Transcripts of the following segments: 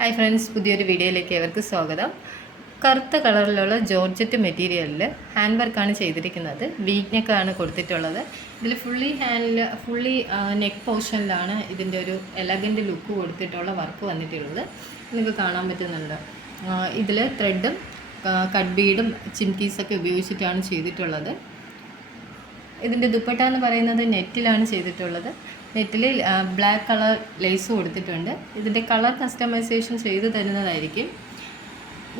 Hi friends പുതിയൊരു വീഡിയോയിലേക്ക് ഏവർക്ക് സ്വാഗതം. കറുത്ത കളറിലുള്ള ജോർജറ്റ് മെറ്റീരിയലിൽ ഹാൻഡ് വർക്കാണ് ചെയ്തിരിക്കുന്നത്. വീക്ക് നെക്കാണ് കൊടുത്തിട്ടുള്ളത്. ഇതിൽ ഫുള്ളി ഹാൻഡിൽ ഫുള്ളി നെക്ക് പോർഷനിലാണ് ഇതിന്റെ ഒരു എലഗന്റ് ലുക്ക് കൊടുത്തിട്ടുള്ള വർക്ക് വന്നിട്ടുള്ളത്. നിങ്ങൾക്ക് കാണാൻ പറ്റുന്നുണ്ട്? ഇതിൽ ത്രെഡും കട്ട് ബീഡും ചിൻകീസൊക്കെ ഉപയോഗിച്ചിട്ടാണ് ചെയ്തിട്ടുള്ളത്. ഇതിന്റെ ദുപ്പട്ട എന്ന് പറയുന്നത് നെറ്റിലാണ് ചെയ്തിട്ടുള്ളത്. നെറ്റിൽ ബ്ലാക്ക് കളർ ലേസ് കൊടുത്തിട്ടുണ്ട്. ഇതിന്റെ കളർ കസ്റ്റമൈസേഷൻ ചെയ്ത് തരുന്നതായിരിക്കും.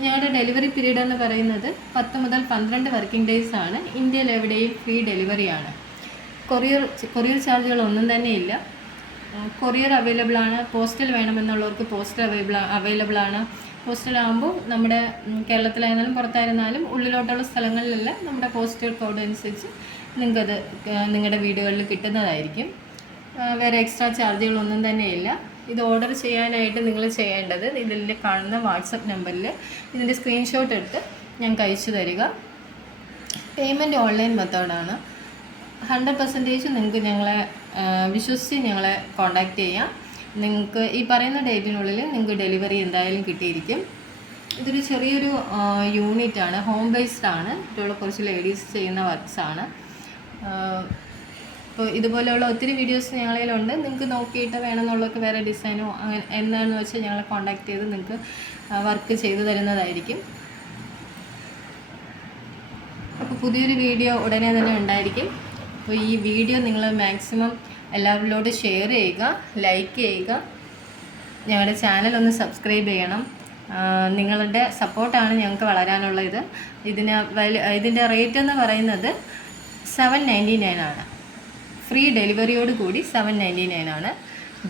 ഞങ്ങളുടെ ഡെലിവറി പീരീഡ് എന്ന് പറയുന്നത് പത്ത് മുതൽ പന്ത്രണ്ട് വർക്കിംഗ് ഡേയ്സ് ആണ്. ഇന്ത്യയിൽ എവിടെയും ഫ്രീ ഡെലിവറിയാണ് കൊറിയർ കൊറിയർ ചാർജുകൾ ഒന്നും തന്നെ ഇല്ല. കൊറിയർ അവൈലബിൾ ആണ്. പോസ്റ്റൽ വേണമെന്നുള്ളവർക്ക് പോസ്റ്റൽ അവൈലബിൾ അവൈലബിൾ ആണ്. പോസ്റ്റൽ ആകുമ്പോൾ നമ്മുടെ കേരളത്തിലായിരുന്നാലും പുറത്തായിരുന്നാലും ഉള്ളിലോട്ടുള്ള സ്ഥലങ്ങളിലെല്ലാം നമ്മുടെ പോസ്റ്റൽ കോഡ് അനുസരിച്ച് നിങ്ങൾക്കത് നിങ്ങളുടെ വീടുകളിൽ കിട്ടുന്നതായിരിക്കും. വേറെ എക്സ്ട്രാ ചാർജുകളൊന്നും തന്നെ ഇല്ല ഇത് ഓർഡർ ചെയ്യാനായിട്ട് നിങ്ങൾ ചെയ്യേണ്ടത് ഇതിൽ കാണുന്ന വാട്സപ്പ് നമ്പറിൽ ഇതിന്റെ സ്ക്രീൻഷോട്ട് എടുത്ത് ഞങ്ങൾക്ക് അയച്ചു തരിക. പേയ്മെന്റ് ഓൺലൈൻ മെത്തേഡാണ് ഹൺഡ്രഡ് പെർസെന്റേജ് നിങ്ങൾക്ക് ഞങ്ങളെ വിശ്വസിച്ച് ഞങ്ങളെ കോൺടാക്റ്റ് ചെയ്യാം. നിങ്ങൾക്ക് ഈ പറയുന്ന ഡേറ്റിനുള്ളിൽ നിങ്ങൾക്ക് ഡെലിവറി എന്തായാലും കിട്ടിയിരിക്കും. ഇതൊരു ചെറിയൊരു യൂണിറ്റ് ആണ്. ഹോം ബേസ്ഡ് ആണ്. ഇതിലുള്ള കുറച്ച് ലേഡീസ് ചെയ്യുന്ന വർക്ക്സ് ആണ്. അപ്പോൾ ഇതുപോലെയുള്ള ഒത്തിരി വീഡിയോസ് ഞങ്ങളിലുണ്ട് നിങ്ങൾക്ക് നോക്കിയിട്ട് വേണമെന്നുള്ളൊക്കെ വേറെ ഡിസൈനോ അങ്ങനെ എന്താണെന്ന് വെച്ചാൽ ഞങ്ങളെ കോൺടാക്ട് ചെയ്ത് നിങ്ങൾക്ക് വർക്ക് ചെയ്തു തരുന്നതായിരിക്കും. അപ്പോൾ പുതിയൊരു വീഡിയോ ഉടനെ തന്നെ ഉണ്ടായിരിക്കും. അപ്പോൾ ഈ വീഡിയോ നിങ്ങൾ മാക്സിമം എല്ലാവരിലോട്ട് ഷെയർ ചെയ്യുക ലൈക്ക് ചെയ്യുക. ഞങ്ങളുടെ ചാനൽ ഒന്ന് സബ്സ്ക്രൈബ് ചെയ്യണം. നിങ്ങളുടെ സപ്പോർട്ടാണ് ഞങ്ങൾക്ക് വളരാനുള്ള ഇത് ഇതിന് വലിയ ഇതിന്റെ റേറ്റ് എന്ന് പറയുന്നത് സെവൻ നയന്റി നയൻ ആണ്. ഫ്രീ ഡെലിവറിയോട് കൂടി സെവൻ നയന്റി നയൻ ആണ്.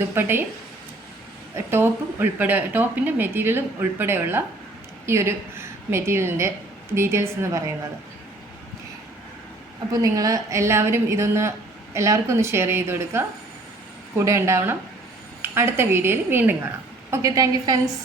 ദുപ്പട്ടയും ടോപ്പും ഉൾപ്പെടെ ടോപ്പിന്റെ മെറ്റീരിയലും ഉൾപ്പെടെയുള്ള ഈ ഒരു മെറ്റീരിയലിന്റെ ഡീറ്റെയിൽസ് എന്ന് പറയുന്നത്. അപ്പോൾ നിങ്ങൾ എല്ലാവരും ഇതൊന്ന് എല്ലാവർക്കും ഒന്ന് ഷെയർ ചെയ്ത് കൊടുക്കുക. കൂടെ ഉണ്ടാവണം. അടുത്ത വീഡിയോയിൽ വീണ്ടും കാണാം. Okay thank friends